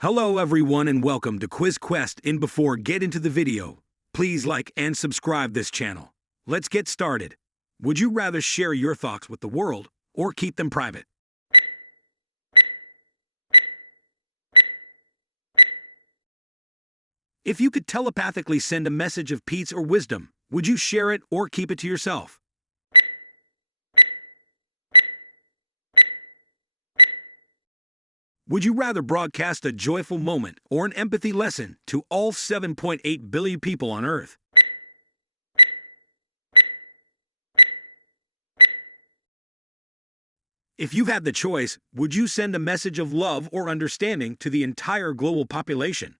Hello everyone and welcome to Quiz Quest. Before get into the video, please like and subscribe this channel. Let's get started. Would you rather share your thoughts with the world or keep them private? If you could telepathically send a message of peace or wisdom, would you share it or keep it to yourself? Would you rather broadcast a joyful moment or an empathy lesson to all 7.8 billion people on Earth? If you had the choice, would you send a message of love or understanding to the entire global population?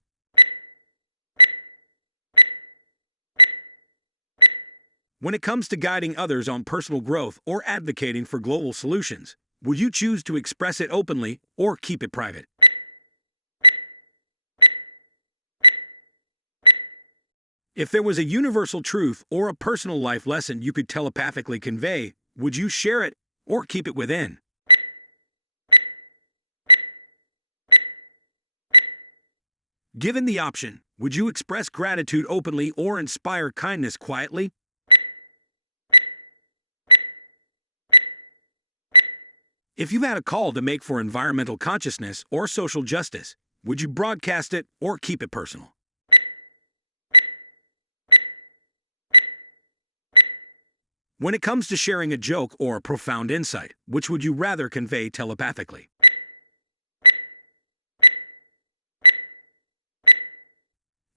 When it comes to guiding others on personal growth or advocating for global solutions, would you choose to express it openly or keep it private? If there was a universal truth or a personal life lesson you could telepathically convey, would you share it or keep it within? Given the option, would you express gratitude openly or inspire kindness quietly? If you had a call to make for environmental consciousness or social justice, would you broadcast it or keep it personal? When it comes to sharing a joke or a profound insight, which would you rather convey telepathically?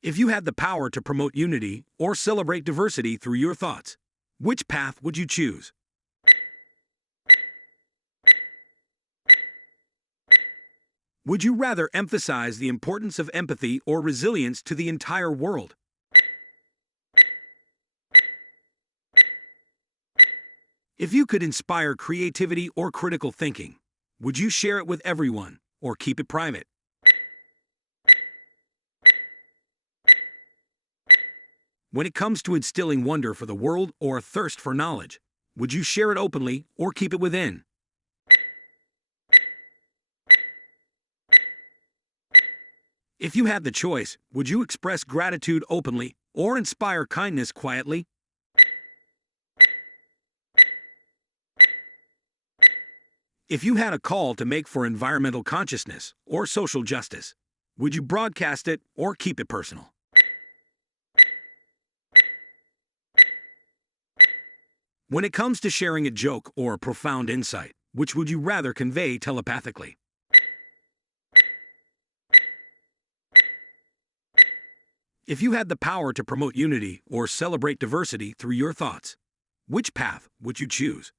If you had the power to promote unity or celebrate diversity through your thoughts, which path would you choose? Would you rather emphasize the importance of empathy or resilience to the entire world? If you could inspire creativity or critical thinking, would you share it with everyone or keep it private? When it comes to instilling wonder for the world or a thirst for knowledge, would you share it openly or keep it within? If you had the choice, would you express gratitude openly or inspire kindness quietly? If you had a call to make for environmental consciousness or social justice, would you broadcast it or keep it personal? When it comes to sharing a joke or a profound insight, which would you rather convey telepathically? If you had the power to promote unity or celebrate diversity through your thoughts, which path would you choose?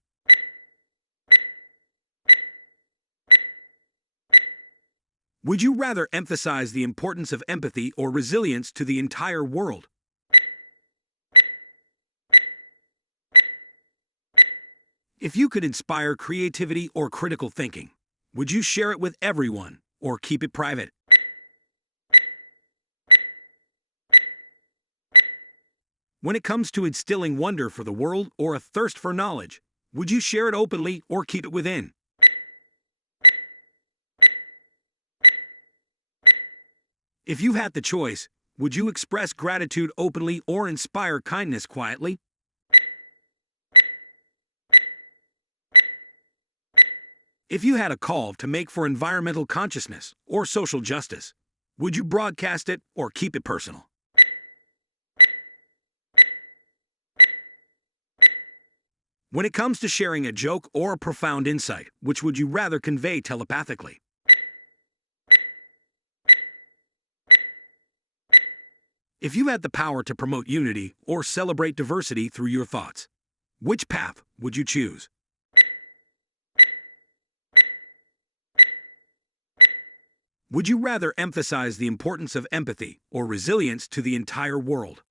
Would you rather emphasize the importance of empathy or resilience to the entire world? If you could inspire creativity or critical thinking, would you share it with everyone or keep it private? When it comes to instilling wonder for the world or a thirst for knowledge, would you share it openly or keep it within? If you had the choice, would you express gratitude openly or inspire kindness quietly? If you had a call to make for environmental consciousness or social justice, would you broadcast it or keep it personal? When it comes to sharing a joke or a profound insight, which would you rather convey telepathically? If you had the power to promote unity or celebrate diversity through your thoughts, which path would you choose? Would you rather emphasize the importance of empathy or resilience to the entire world?